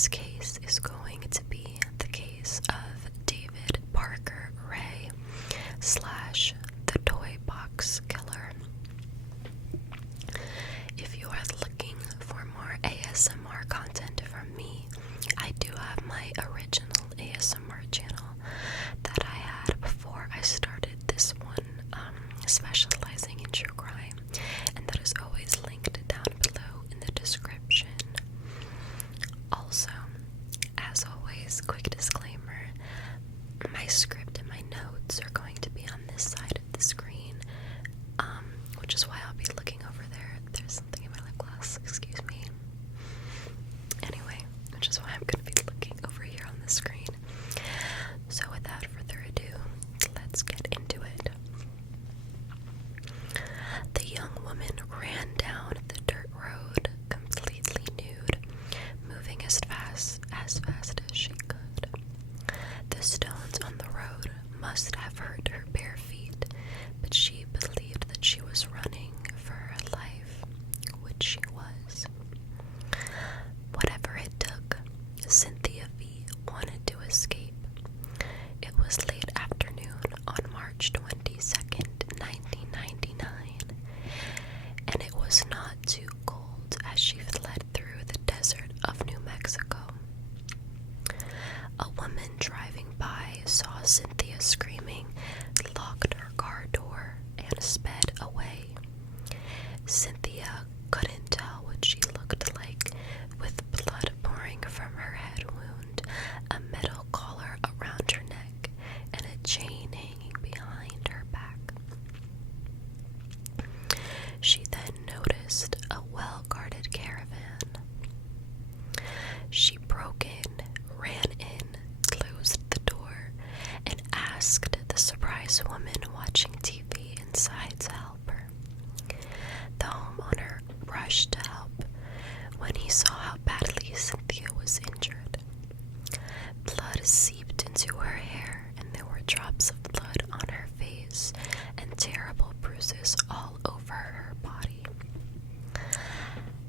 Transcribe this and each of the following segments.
Today's case is going to be the case of David Parker Ray / the Toy Box Killer. If you are looking for more ASMR content from me, I do have my original ASMR channel that I had before I started this one, specializing in true crime, and that is always linked down below in the description. Also, as always, quick disclaimer, my script and my notes are going to be on this side of the screen, which is why I'll be looking over there. There's something in my lip gloss, excuse me. Anyway, which is why I'm going to be looking over here on the screen. So without further ado, let's get into it. The young woman ran down the dirt road completely nude, moving as fast as she could. The stones on the road must have hurt her bare feet, but she believed that she was running for her life, which she was. Whatever it took, Cynthia V wanted to escape. It was late afternoon on March 22nd, 1999, and it was not too cold as she fled through the desert of New Mexico. A woman driving by saw Cynthia screaming, locked her car door, and sped away. Cynthia couldn't tell what she looked like, with blood pouring from her head wound, a metal collar around her neck, and a chain hanging behind her back. She then noticed a well-guarded caravan. She broke in, ran in, closed the door, and asked the surprised woman watching TV inside to help her. The homeowner rushed to help when he saw how badly Cynthia was injured. Blood seeped into her hair, and there were drops of blood on her face and terrible bruises all over her body.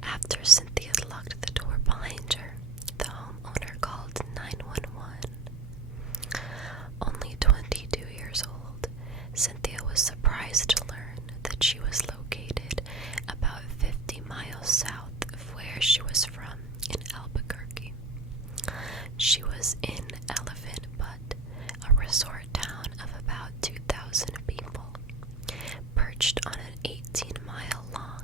After Cynthia locked the door behind her, the homeowner called 911. Only 22 years old, Cynthia was surprised to learn that she was located about 50 miles south of where she was from in Albuquerque. She was in Elephant Butte, a resort town of about 2,000 people, perched on an 18-mile-long,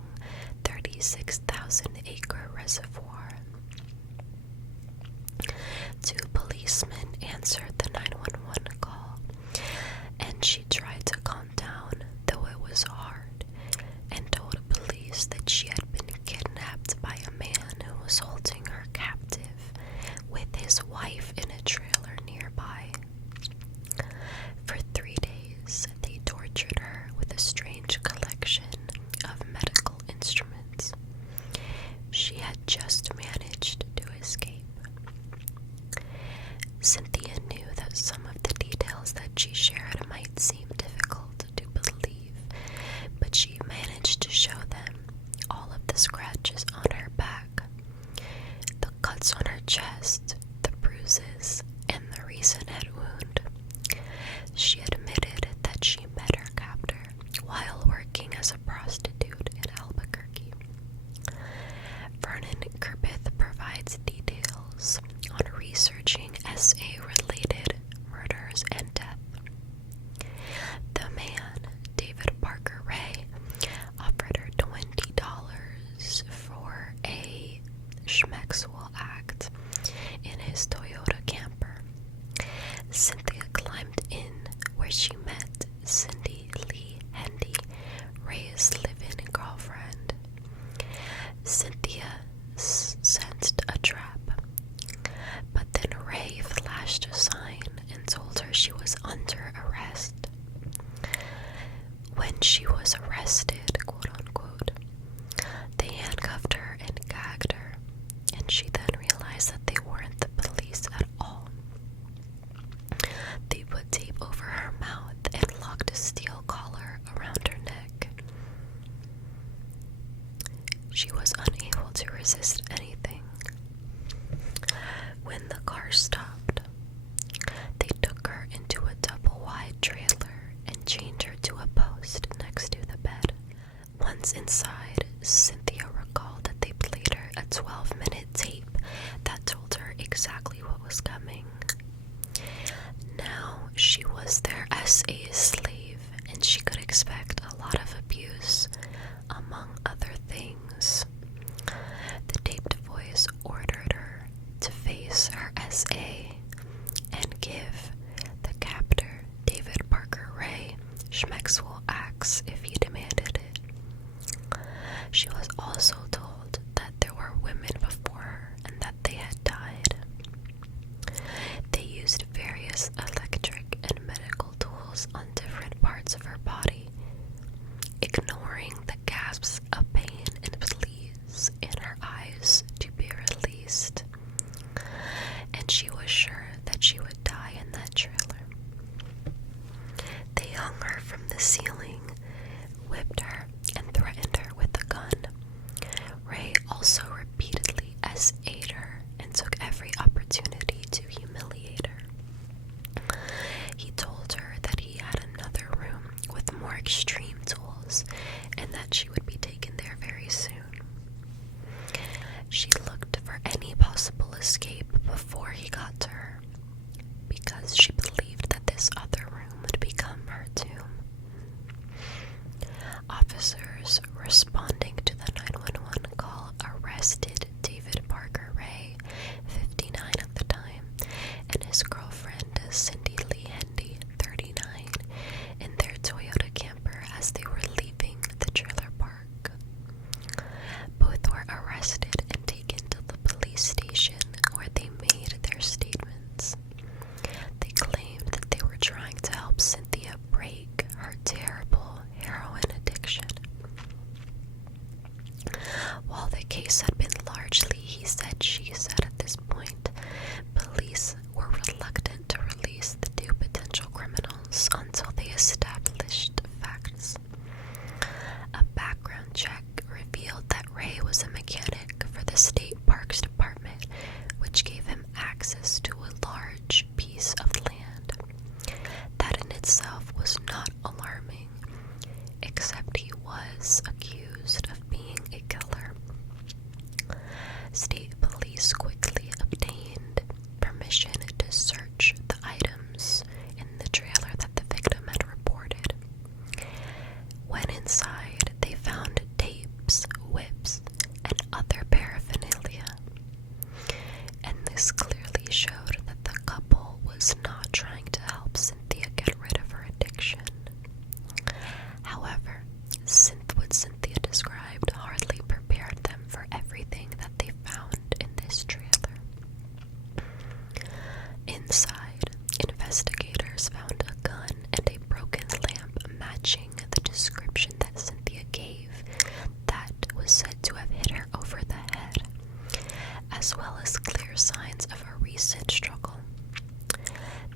36,000-acre reservoir. Two policemen answered the 911 call, and she tried to calm down, though it was hard, and told police that she had been kidnapped by a man who was holding her captive with his wife in a trailer nearby. For 3 days, they tortured her with a strange collection of medical instruments. She had just managed to escape. Cynthia knew that some of the details that she shared might seem difficult to believe, but she managed to show them all of the scratches on her back, the cuts on her chest, the bruises, and the recent head wound. She admitted that she met her captor while working as a prostitute in Albuquerque. Vernon Griffith provides details on researching SA-related murders and death. The man, David Parker Ray, offered her $20 for a schmexual act in his Toyota camper. Cynthia climbed in, where she met Cindy Lee Hendy, Ray's live-in girlfriend. Cynthia sensed a trap, but then Ray When the car stopped, they took her into a double-wide trailer and chained her to a post next to the bed. Once inside, Cynthia recalled that they played her a 12-minute tape that told her exactly what was coming. Now, she was there as a slave, and she could expect a lot of abuse, among other things. The taped voice ordered her to face her SA and give the captor, David Parker Ray, Schmeckswell axe if he demanded it. She was also told that there were women before her and that they had died. They used various electric and medical tools on different parts of her body, ignoring the gasps of pain and pleas in her eyes to be released. And she was sure that she would die in that trailer. They hung her from the ceiling, whipped her, and threatened her with a gun. Ray also repeatedly SA'd her and took every opportunity to humiliate her. He told her that he had another room with more extreme tools and that she would be taken there very soon. She looked for any possible escape before he got to her, because she believed that this other room would become her tomb. Officers responding to the 911 call arrested David Parker Ray, 59 at the time, and his girlfriend Cindy Lee Hendy, 39, in their Toyota camper as they were leaving the trailer park. Both were arrested and taken to the police station where they made their statements. They claimed that they were trying to help Cynthia break her terrible heroin addiction. While the case had been largely he said, she said at this point, police were reluctant to release the two potential criminals until they established facts. A background check revealed that Ray was a mechanic for the State Parks Department, which gave him access to a large piece of land. That in itself was not alarming, except he was accused of being a killer. State police quickly obtained permission to search the items in the trailer that the victim had reported. When inside, they found tapes, whips, and other paraphernalia. And this clearly showed that the couple was not trying to help Cynthia get rid of her addiction. However, what Cynthia described hardly prepared them for everything that they found in this trailer. Inside, investigators found a gun and a broken lamp matching the description that Cynthia gave that was said to have hit her over the head, as well as clear signs of a recent struggle.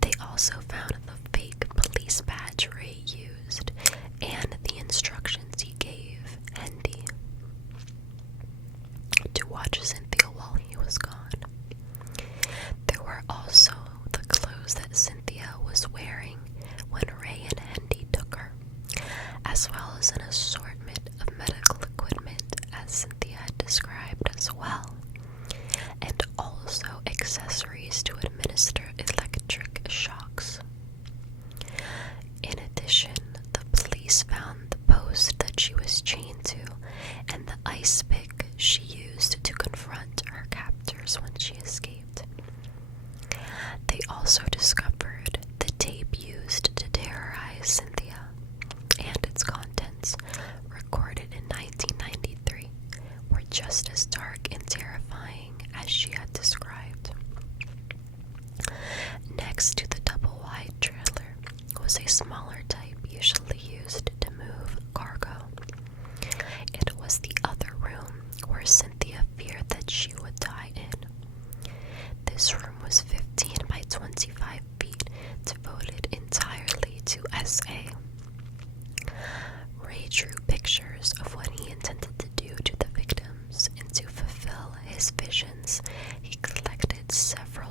They also found the fake police badge Ray used and the instructions he gave Hendy to watch Cynthia while he was gone. There were also the clothes that Cynthia was wearing when Ray and Hendy took her, as well as an assortment of medical equipment as Cynthia had described as well, and also accessories to administer electric shocks. In addition, the police found the post that she was chained to and the ice pick she used to confront her captors when she escaped. They also discovered the tape used to terrorize Cynthia and its contents, recorded in 1993, were just as dark and terrifying as she had described. Next to the double-wide trailer was a smaller type usually used to move cargo. It was the other room where Cynthia feared that she would die in. This room was 15 by 25 feet, devoted entirely to SA. Ray drew pictures of what he intended to do to the victims, and to fulfill his visions, he collected several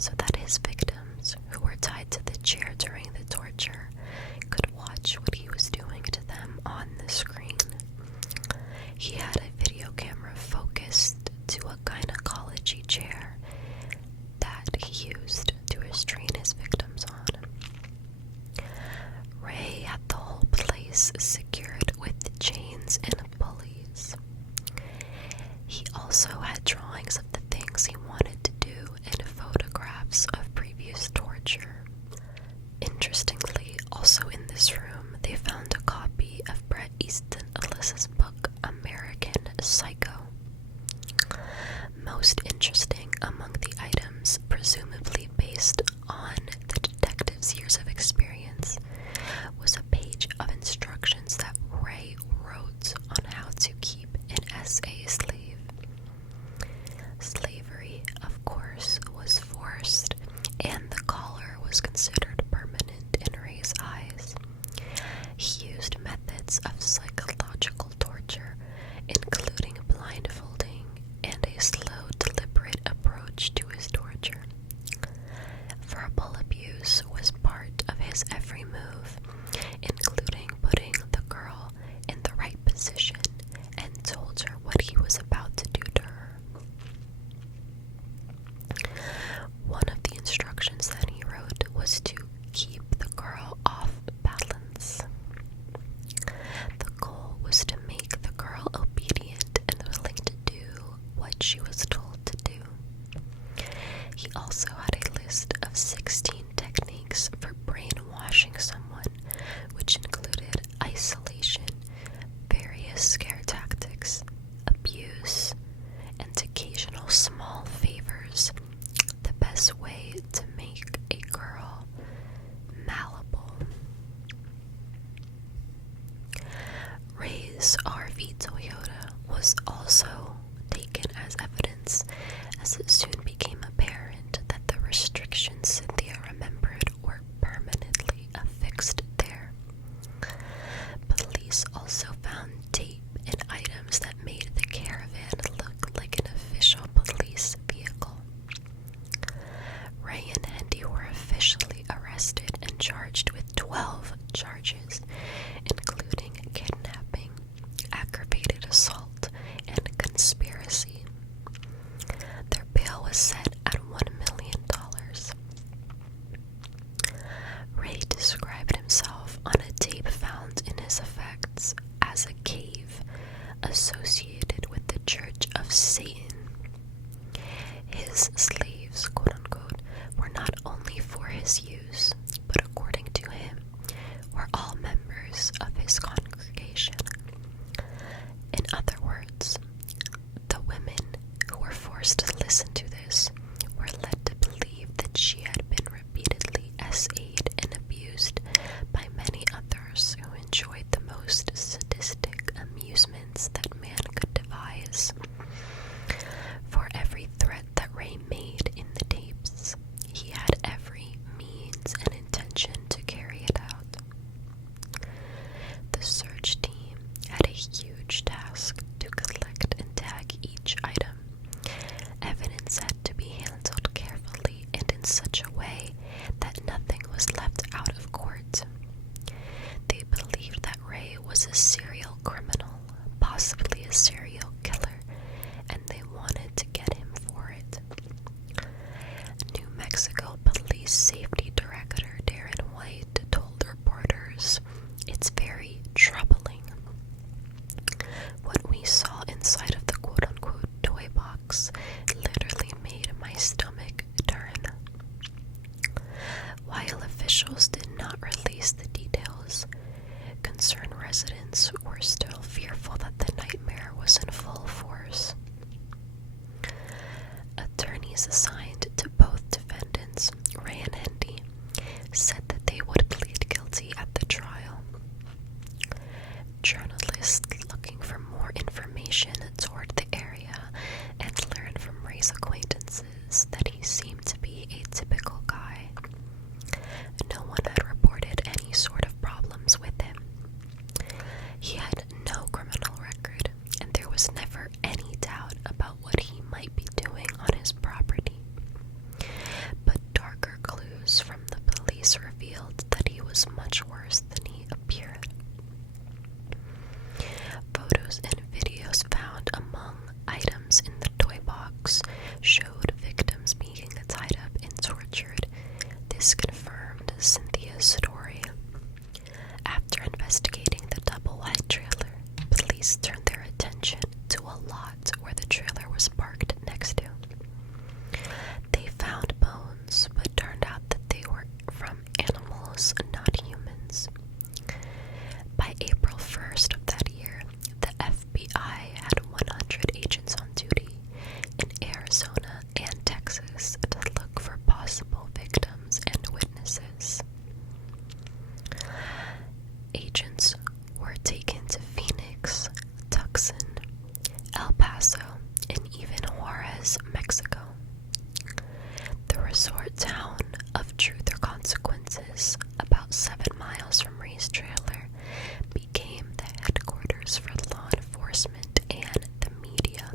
so that his victims, who were tied to the chair during the torture, could watch what he was doing to them on the screen. He had a video camera focused to a gynecology chair that he used to restrain his victims on. Ray had the whole place secured with chains and pulleys. He also had drawings of the things he wanted to do and photographs of previous torture. Interestingly, also in this room, they found a copy of Bret Easton Ellis's book, American Psycho. Most interesting among the items, presumably based on the detective's years of experience, was a page of instructions that Ray wrote on how to keep an SA slave. Slavery, of course, was forced, and the collar was considered permanent in Ray's eyes. He used methods of psychological torture, including blindfolding and a slow, deliberate approach to his torture. Verbal abuse was part of his every move, including putting the girl in the right position and told her what he was about to do to her. One of the instructions that he wrote was to keep the girl off balance. The goal was to make the girl obedient and willing to do what she was told to do. He also had a list of 16 techniques for brainwashing someone, which included isolation, various scare tactics, abuse, and occasional small favors. The best way to make a girl malleable. Ray's RV Toyota was also taken as evidence, as it soon became apparent that the restrictions Cynthia remembered were permanently affixed there. Police also found tape and items that made the caravan look like an official police vehicle. Ray and Hendy were officially arrested and charged with 12 charges, including kidnapping, aggravated assault, and conspiracy. Their bail was set at $1 million. Ray described himself on a tape found in his effects as a cave associated with the Church of Satan. His slaves, quote-unquote, were not only for his use, but according to him, were all members of his congregation. In other words, the women who were forced to listen to this were led to believe that she had been repeatedly SA'd and abused by many others who enjoyed the most sadistic amusements that man could devise. For every threat that Ray made in the tapes, he had every means and intention to carry it out. The search team had a huge task to collect and tag each item. Evidence had to be handled carefully and in such a way that nothing was left out of court. They believed that Ray was a serial criminal, possibly a serial killer, and they wanted to get him for it. New Mexico Police Safety Director Darren White told reporters, "It's very troubling. What we saw inside of the quote-unquote toy box literally made my stomach turn." While officials did not release the details, concerned residents were still fearful that the nightmare was an police revealed that he was much worse than he appeared. Photos and videos found among items in the toy box showed victims being tied up and tortured. This confirmed Cynthia's story. After investigating the double-wide trailer, police turned their attention to a lot where the trailer was parked next to. They found bones, but turned out that they were from animals, not humans. By April 1st of that year, the FBI had 100 agents on duty in Arizona and Texas to look for possible victims and witnesses. Agents were taken to Phoenix, Tucson, El Paso, and even Juarez, Mexico. The resort town of Truth or Consequences, about 7 miles from Ray's trailer, became the headquarters for law enforcement and the media.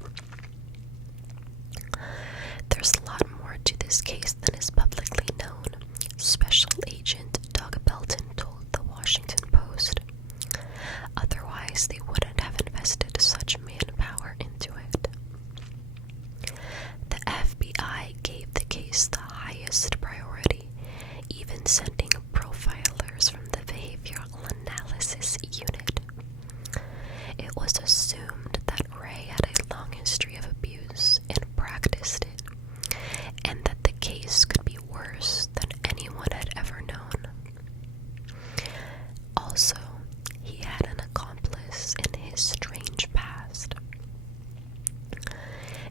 There's a lot more to this case than is publicly known, Special Agent Doug Belton told the Washington Post. Otherwise, they wouldn't have invested such manpower into it. The FBI gave the case the highest priority, even sending profilers from the Behavioral Analysis Unit. It was assumed that Ray had a long history of abuse and practiced it, and that the case could be worse than anyone had ever known. Also, he had an accomplice in his strange past.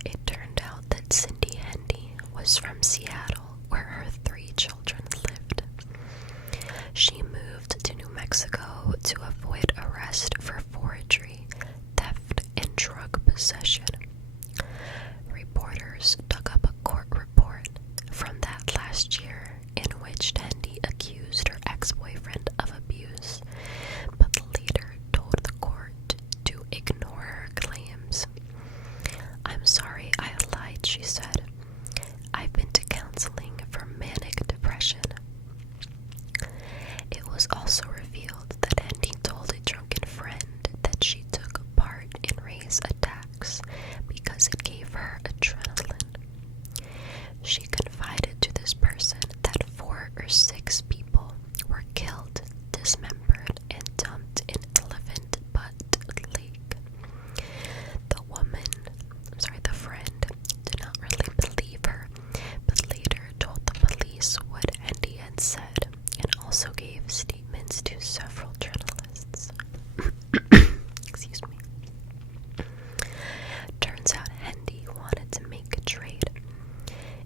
It turned out that Cindy Hendy was from Seattle, where her 3 children lived. She moved to New Mexico to avoid arrest for forgery, theft, and drug possession. Reporters dug up a court report from that last year in which Hendy accused her ex-boyfriend of abuse, but later told the court to ignore her claims. "I'm sorry I lied," she said. "I've been to counseling for manic depression." It was also revealed that Hendy told a drunken friend that she took part in Ray's attacks because it gave her adrenaline. She confided to this person that 4 or 6 people were killed, dismembered, and dumped in Elephant Butte Lake. The friend, did not really believe her, but later told the police what Hendy had said, and also gave statements to several journalists. Excuse me. Turns out Hendy wanted to make a trade.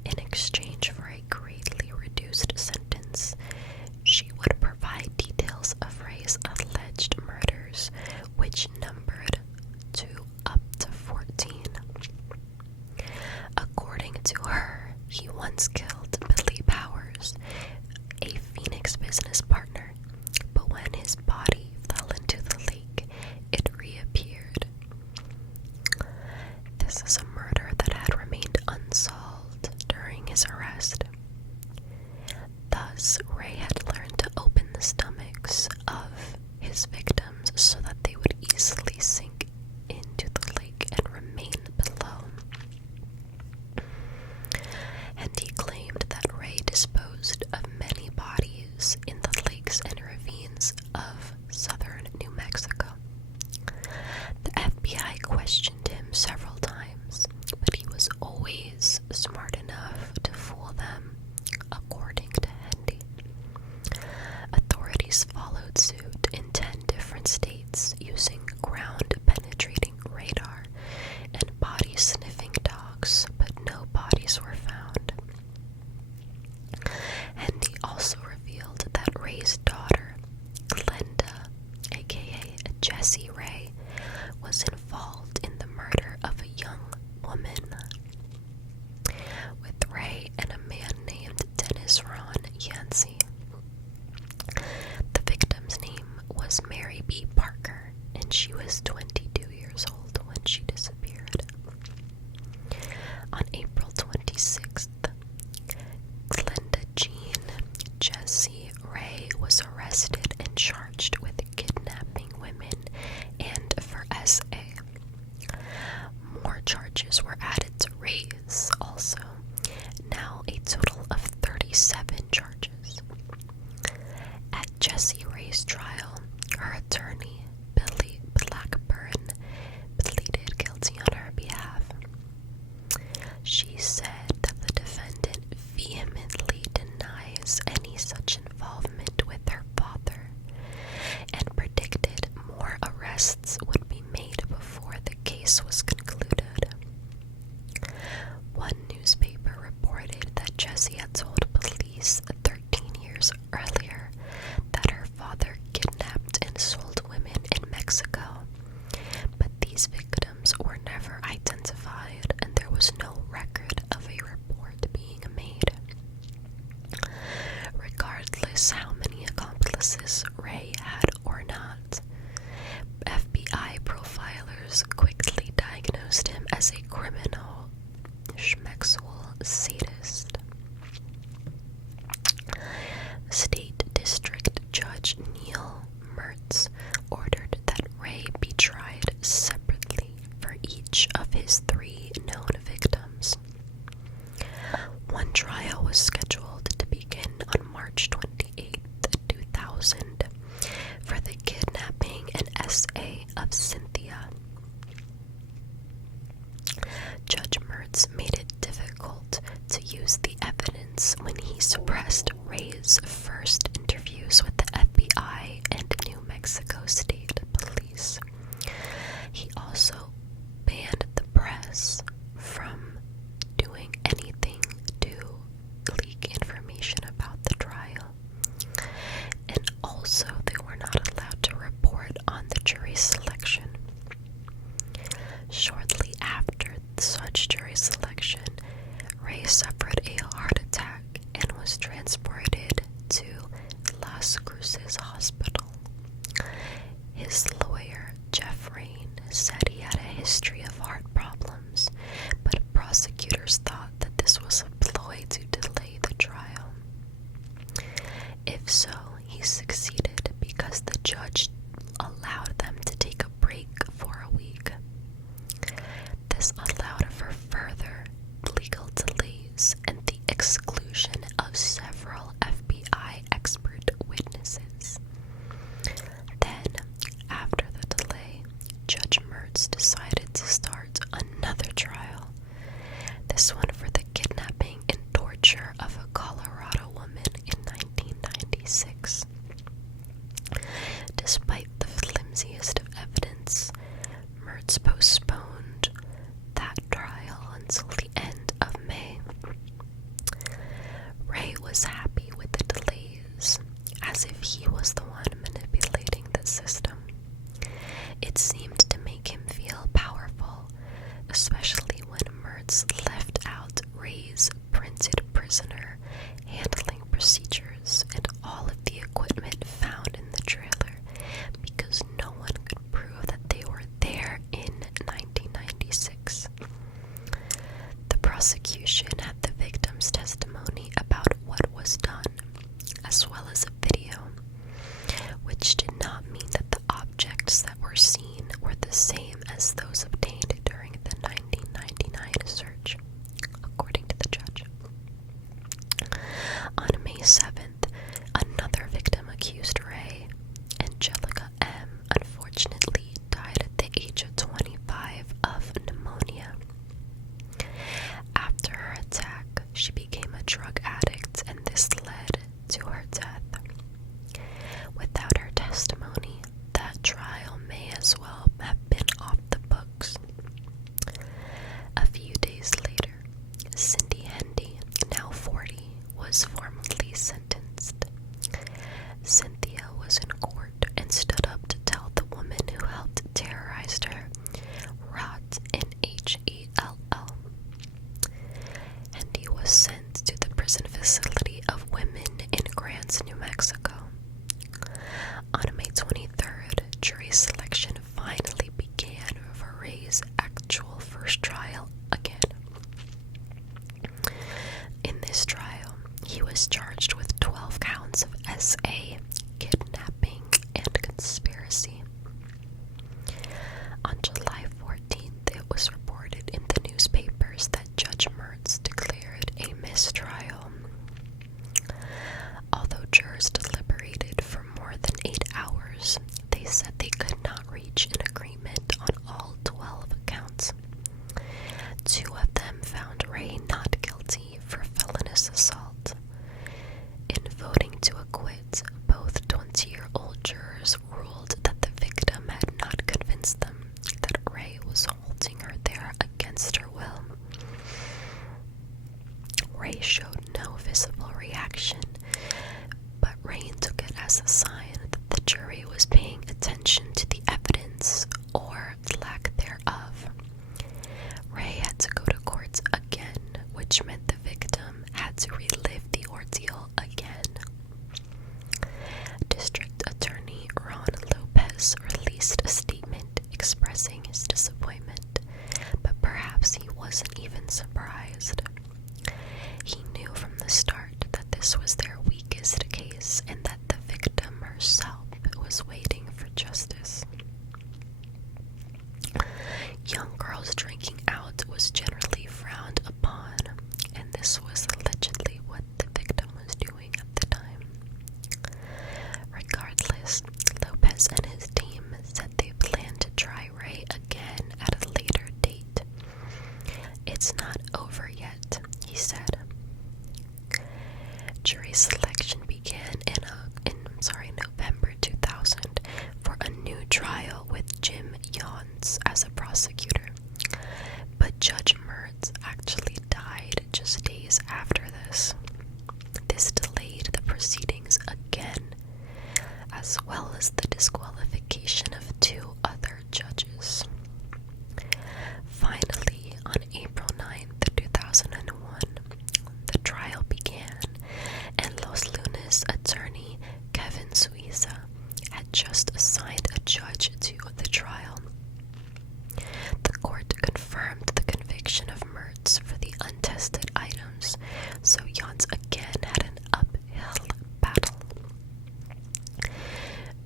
In exchange for a greatly reduced sentence, she would provide details of Ray's alleged murders, which numbered up to 14. According to her, he once killed Billy Powers, a Phoenix business partner, but when his body fell into the lake, it reappeared. This is a murder that had remained unsolved during his arrest. Thus, Ray had learned to open the stomachs of his victims so that they would easily sink into the lake and remain below. Hendy claimed that Ray disposed of many bodies in the lakes and ravines of southern New Mexico. The FBI questioned him several times, but he was always smart enough to fool them, according to Hendy. Authorities followed suit in 10 different states using ground-penetrating radar and body-sniffing dogs, but no bodies were found. Hendy also revealed that Ray's daughter, Glenda, aka Jessie Ray, was involved in the murder of a young woman, with Ray and a man named Dennis Ron Yancey. The victim's name was Mary B. Parker, and she was 22 years old when she disappeared. On April 26th, Glenda Jean Jessie police 13 years earlier that her father kidnapped and sold women in Mexico, but these victims were never identified and there was no record of a report being made. Regardless how many accomplices Ray had or not, FBI profilers quickly diagnosed him as a criminal schmexual sadist. State District Judge Neil Mertz ordered that Ray be tried separately for each of his 3 known victims. One trial was scheduled to begin on March 28, 2000, for the kidnapping and SA of Cynthia. Judge Mertz made it difficult to use the evidence when he suppressed Ray's first interviews with the FBI and New Mexico State Police. He also banned the press from doing anything to leak information about the trial. And also, they were not allowed to report on the jury selection. Shortly after such jury selection, Ray suffered a heart attack and was transported to Las Cruces Hospital. His lawyer, Jeff Rain, said he had a history of heart problems, but prosecutors thought that this was a ploy to delay the trial. If so, he succeeded because the judge allowed them to take a break for a week. This allowed for further legal delays and the exclusion of several FBI expert witnesses. Then, after the delay, Judge Mertz decided to start another trial, this one for the kidnapping and torture of a Colorado woman in 1996. Despite the flimsiest of evidence, Mertz postponed that trial until the end of May. Ray was happy with the delays, as if he was the one manipulating the system. It seemed to make him feel powerful, especially when Mertz left out Ray's printed prisoner handling procedures and all of the equipment found in the trailer, because no one could prove that they were there in 1996. The prosecution had the victim's testimony about what was done, as well as a video, which did not mean that the objects that were seen were the same as those obtained during the 1999 search, according to the judge. On May 7th, another victim accused Ray, Angelica M., unfortunately died at the age of 25 of pneumonia. After her attack, she became a drug addict, and this led to her death. Without her testimony, that trial may as well have been off the books. A few days later, Cindy Hendy, now 40, was formally sentenced. Cynthia was in court and stood up to tell the woman who helped terrorize her, rot in H-E-L-L. Hendy was sent to the prison facility of women in Grants, New Mexico. On May 23rd, jury selection finally began for Ray's actual first trial again. In this trial, he was charged with 12 counts of SA, kidnapping, and conspiracy. On July 14th, it was reported in the newspapers that Judge Mertz declared a mistrial. Although jurors deliberated for more than 8 hours, they said they could not reach an agreement on all 12 counts. 2 of them found Ray not guilty for felonious assault. In voting to acquit, both 20-year-old jurors ruled that the victim had not convinced them that Ray was holding her there against her will. Ray showed no visible reaction selection began in November 2000 for a new trial with Jim Yance as a prosecutor. But Judge Mertz actually died just days after this. This delayed the proceedings again, as well as the disqualification of 2 other judges. Finally, on April 9th, 2001, the trial began, and Los Lunas attorney Kevin Suiza had just assigned a judge to the trial. The court confirmed the conviction of Mertz for the untested items, so Yance again had an uphill battle.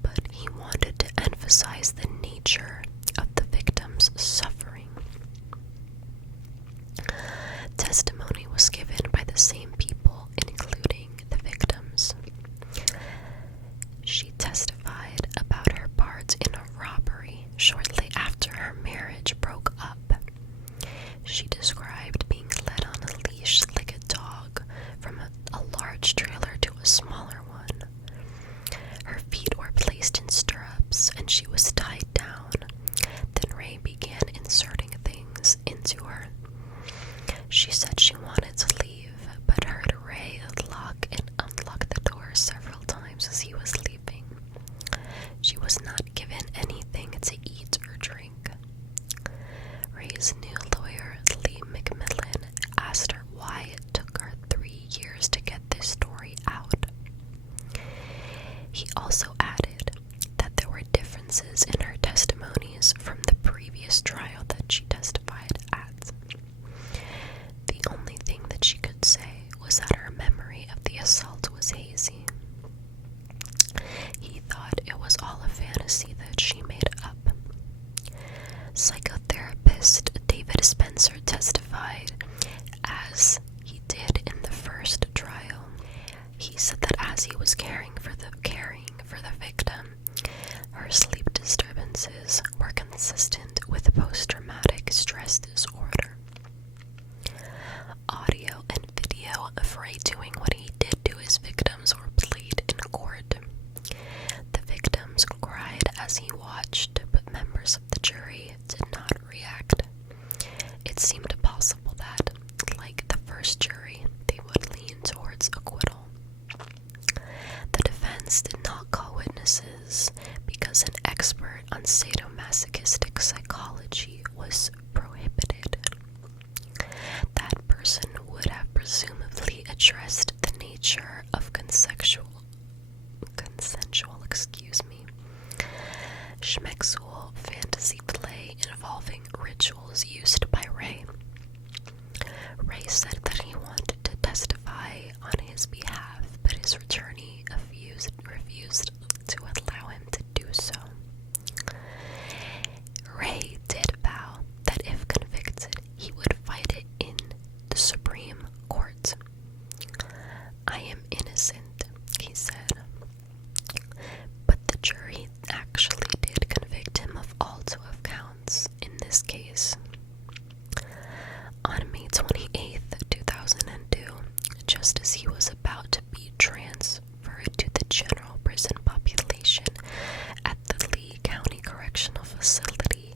But he wanted to emphasize the nature of the victim's suffering. Testimony was given by the same people, including the victims. She testified about her part in a robbery shortly after her marriage broke up. She described being led on a leash like a dog from a large trailer to a smaller one. Her feet were placed in stirrups and she was tied down. Then Ray began inserting things into her. She said she wanted to leave, but heard Ray lock and unlock the door several times as he was leaving. She was not given anything to eat or drink. Ray's new lawyer, Lee McMillan, asked her why it took her 3 years to get this story out. He also added that there were differences in her testimonies from the previous trial that she testified at. The only thing that she could say was that her memory of the assault was hazy. He thought it was all a fantasy that she made up. Psychotherapist David Spencer testified, as he did in the first trial. He said that as he was caring for the victim, her sleep disturbances were consistent with post-traumatic stress disorder. Audio and video of Ray doing what he did to his victims were played in court. The victims cried as he watched, but members of the jury did not react. It seemed possible that, like the first jury, they would lean towards acquittal. The defense did not call witnesses because an expert on sadomasochistic psychology was prohibited. That person would have presumably addressed the nature of consensual schmexual fantasy play involving rituals used by Ray. Ray said that he wanted to testify on his behalf, but his attorney refused to allow him to do so. Ray did vow that if convicted, he would fight it in the Supreme Court. "I am innocent," he said. But the jury actually did convict him of all 12 counts in this case. On May 28th, 2002, just as he was about to be transferred to the general prison population at the Lee County Correctional Facility,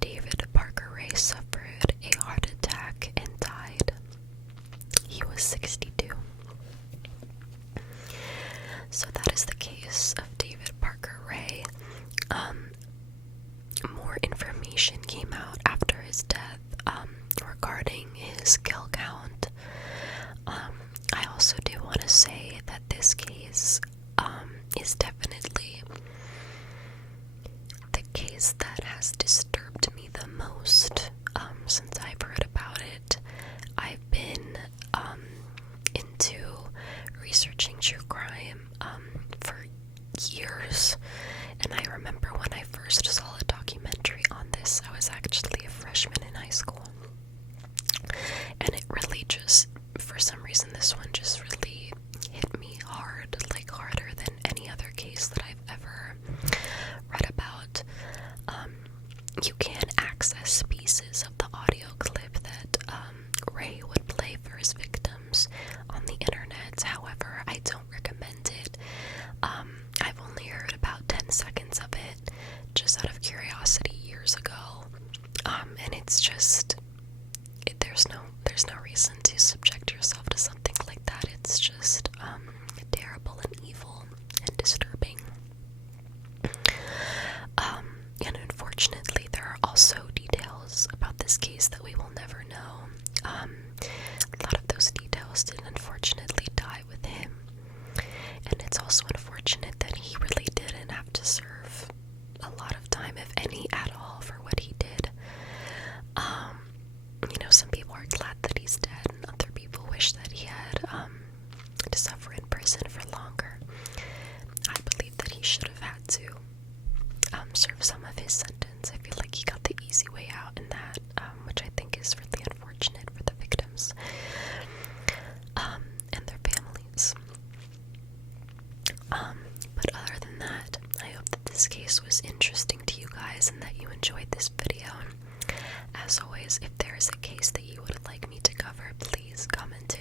David Parker Ray suffered a heart attack and died. He was 62. So that is the case of David Parker Ray. More information came out after his death regarding his kill count. I also do want to say that this case is definitely the case that has disturbed me the most since I've heard about it. I've been into researching true crime for years, and I remember when I first saw a documentary on this, I was actually a freshman in high school, and it really just, for some reason, this one just really hit me hard, like harder than any other case that I've ever read about. You can access pieces of the audio clip that Ray would play for his victims on the internet. However, I don't prison for longer. I believe that he should have had to serve some of his sentence. I feel like he got the easy way out in that, which I think is really unfortunate for the victims and their families. But other than that, I hope that this case was interesting to you guys and that you enjoyed this video. As always, if there is a case that you would like me to cover, please comment